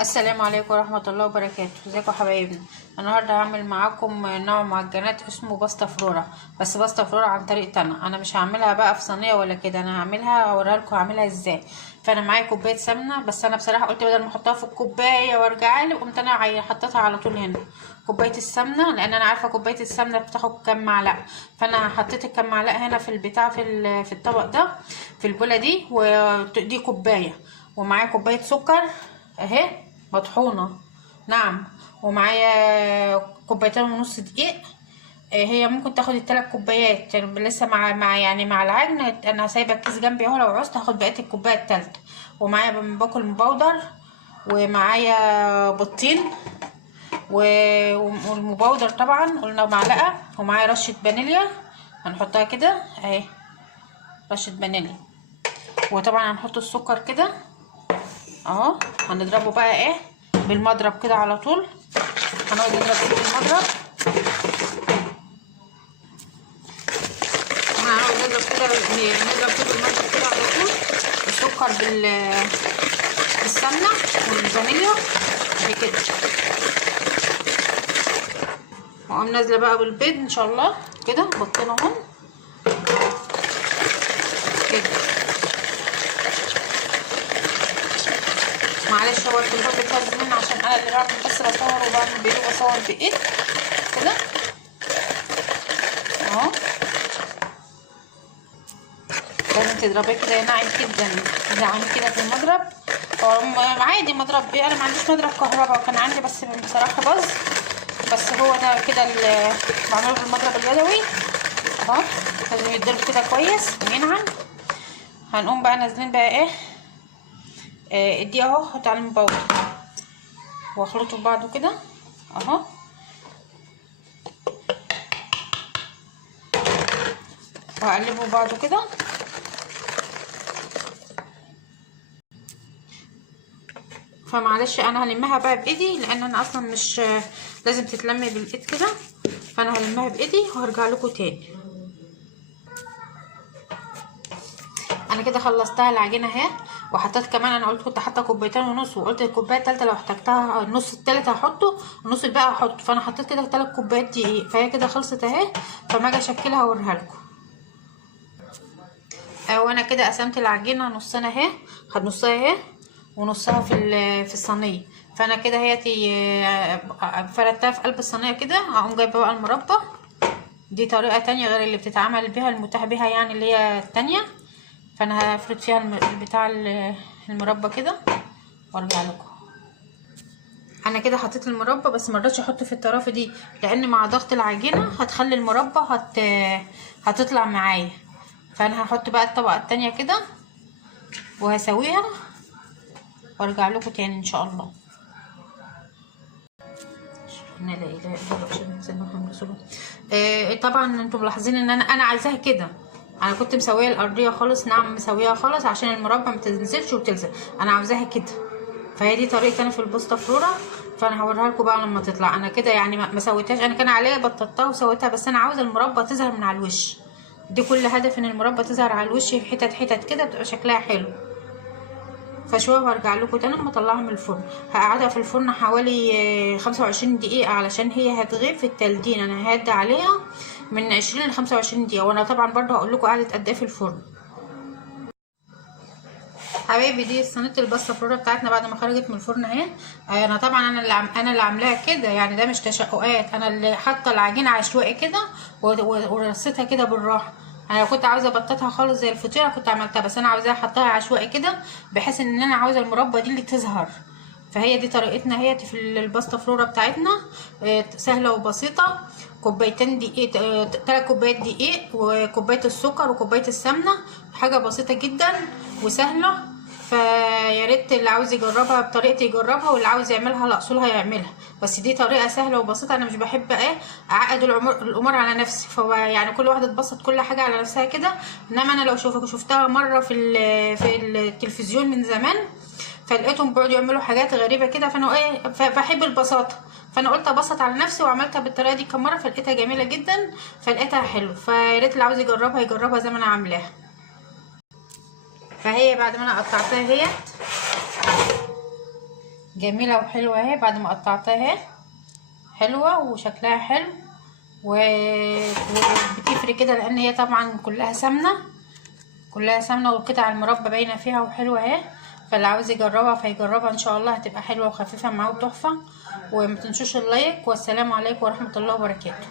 السلام عليكم ورحمة الله وبركاته. ازيكم حبايبنا؟ النهارده هعمل معاكم نوع معجنات اسمه باستا فلورا، بس باستا فلورا عن طريقتي انا مش هعملها بقى في صينيه ولا كده، انا هعملها اوريها لكم هعملها ازاي. فانا معايا كوبايه سمنه، بس انا بصراحه قلت بدل ما احطها في الكوبايه وارجع لي قمت انا حطيتها على طول هنا كوبايه السمنه، لان انا عارفه كوبايه السمنه بتاخد كام معلقه. فانا حطيت الكام معلقه هنا في البتاع في الطبق ده، في البوله دي، ودي كوبايه. ومعايا كوبايه سكر اهي مطحونه، نعم. ومعايا كوبايتين ونص دقيق. هي ممكن تاخد الثلاث كوبايات يعني لسه مع العجن. انا سايبه الكيس جنبي اهو، لو عوزت هاخد بقيه الكوبايه الثالثه. ومعايا باكل مبودر، ومعايا بيضتين، والمبودر طبعا قلنا معلقه، ومعايا رشه فانيليا هنحطها كده اهي، رشه فانيليا. وطبعا هنحط السكر كده اهو، هنضربه بقى ايه بالمضرب كده على طول. هنقعد نضرب فيه بالمضرب، هنقعد نضرب كده بالمضرب كده على طول. السكر بالسمنه والفانيليا كده، واقوم نازله بقى بالبيض ان شاء الله كده، بطينه اهو كده. معلش هو التليفون بيتهز مني عشان انا اللي بعمل، بس بصور وبعمل فيديو وبصور بايد كده اهو. لازم تضربيه كده ناعم جدا، ناعم كده في المضرب. هو عادي مضرب، انا ما عنديش مضرب كهرباء، كان عندي بس بصراحه باظ، بس هو ده كده اللي بعمله بالمضرب اليدوي اهو. لازم يتضرب كده كويس وينعم. هنقوم بقى نازلين بقى ايه الدقيق اهو، احط عليه المبودر واخلطه ببعضه كده اهو، وهقلبه ببعضه كده. فمعلش انا هلمها بقى بايدي، لان انا اصلا مش لازم تتلم بالايد كده، فانا هلمها بايدي وهرجع لكم تاني. انا كده خلصتها العجينه اهي، وحطيت كمان، انا قلت كنت حاطه كوبايتين ونص، وقلت الكوبايه الثالثه لو احتجتها النص الثالث هحطه، النص الباقي هحطه. فانا حطيت كده 3 كوبايات دقيق، فهي كده خلصت اهي. فما اجي اشكلها اوريها لكم. وانا كده قسمت العجينه نصين اهي، خد نصها اهي ونصها في الصينيه. فانا كده هي فردتها في قلب الصينيه كده. هقوم جايبه بقى المربى، دي طريقه تانية غير اللي بتتعمل بيها المتاح بيها يعني، اللي هي التانية. فانا هفرد فيها بتاع المربى كده وارجع لكم. انا كده حطيت المربى، بس مرضتش احطه في الطرف دي، لان مع ضغط العجينه هتخلي المربى هتطلع معايا. فانا هحط بقى الطبقه التانية كده وهسويها وارجع لكم تاني ان شاء الله. لا اله الا الله عشان سيدنا محمد رسول الله. طبعا انتم ملاحظين ان انا عايزاها كده. انا كنت مسويه الارضيه خالص، نعم مسويها خالص عشان المربى ما تنزلش وتلزق، انا عاوزاها كده. فهي دي طريقتي انا في الباستا فلورا، فانا هوريها لكم بقى لما تطلع. انا كده يعني ما سويتهاش، انا كان عليا بططتها وسويتها، بس انا عاوزه المربى تظهر من على الوش. دي كل هدف ان المربى تظهر على الوش في حتت كده، بتبقى شكلها حلو. فشويه وهرجع لكم تاني لما اطلعها من الفرن. هقعدها في الفرن حوالي 25 دقيقه، علشان هي هتغيب في التلدين. انا ههدي عليها من 20 ل 25 دقيقه، وانا طبعا برضه هقول لكم قعدت قد ايه في الفرن. حبايبي دي صينيه الباستا فلورا بتاعتنا بعد ما خرجت من الفرن اهي. انا طبعا انا اللي عاملاها كده يعني، ده مش تشققات، انا اللي حاطه العجينه عشوائي كده ورصيتها كده بالراحه. انا لو كنت عاوزه ابططها خالص زي الفطيره كنت عملتها، بس انا عاوزاها احطها عشوائي كده، بحيث ان انا عاوزه المربى دي اللي تظهر. فهي دي طريقتنا هي في الباستا فلورا بتاعتنا، سهله وبسيطه. كوبايتين دقيق، 3 كوبايات دقيق، وكوبايه السكر، وكوبايه السمنه. حاجه بسيطه جدا وسهله. فيا ريت اللي عاوز يجربها بطريقتي يجربها، واللي عاوز يعملها على اصولها يعملها. بس دي طريقه سهله وبسيطه، انا مش بحب اعقد الامور على نفسي. يعني كل واحده تبسط كل حاجه على نفسها كده. انما انا لو شفتها مره في التلفزيون من زمان، فلقيتهم بيقعدوا يعملوا حاجات غريبه كده، فانا بحب البساطه. فانا قلت ابسط على نفسي وعملتها بالطريقه دي كم مره، فلقيتها جميله جدا، فلقيتها حلو. فيا ريت اللي عاوز يجربها زي ما انا عاملاها. فهي بعد ما انا قطعتها هي جميله وحلوه اهي بعد ما قطعتها اهي، حلوه وشكلها حلو وبتفرق كده لان هي طبعا كلها سمنه، والقطع المربى باينه فيها وحلوه اهي. فاللي عاوز يجربها فيجربها ان شاء الله، هتبقى حلوه وخفيفه معاه وتحفه. وما تنسوش اللايك، والسلام عليكم ورحمه الله وبركاته.